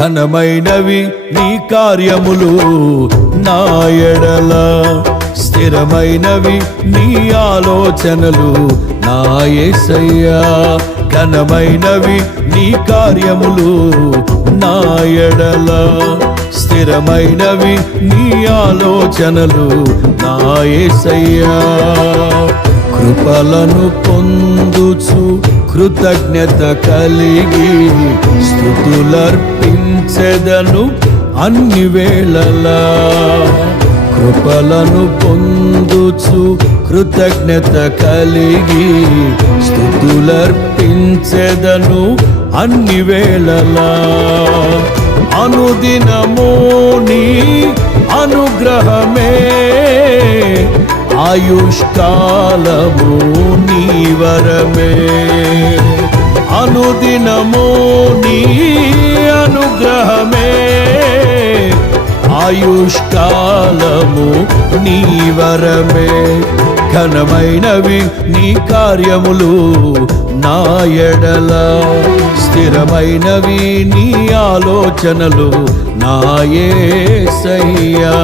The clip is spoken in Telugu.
ఘనమైనవి నీ కార్యములు నా ఎడల, స్థిరమైనవి నీ ఆలోచనలు నా యేసయ్యా. ఘనమైనవి నీ కార్యములు నా ఎడల, స్థిరమైనవి నీ ఆలోచనలు నా యేసయ్యా. కృపలను పొందుచు కృతజ్ఞత కలిగి స్తుతులర్పించెదను అన్ని వేళలా. కృపలను పొందుచు కృతజ్ఞత కలిగి స్తుతులర్పించెదను అన్ని వేళలా. అనుదినము నీ అనుగ్రహమే, ఆయుష్కాలము నీ వరమే. అనుదినము నీ అనుగ్రహమే, ఆయుష్కాలము నీ వరమే. ఘనమైనవి నీ కార్యములు నా ఎడల, స్థిరమైనవి నీ ఆలోచనలు నా యేసయ్యా.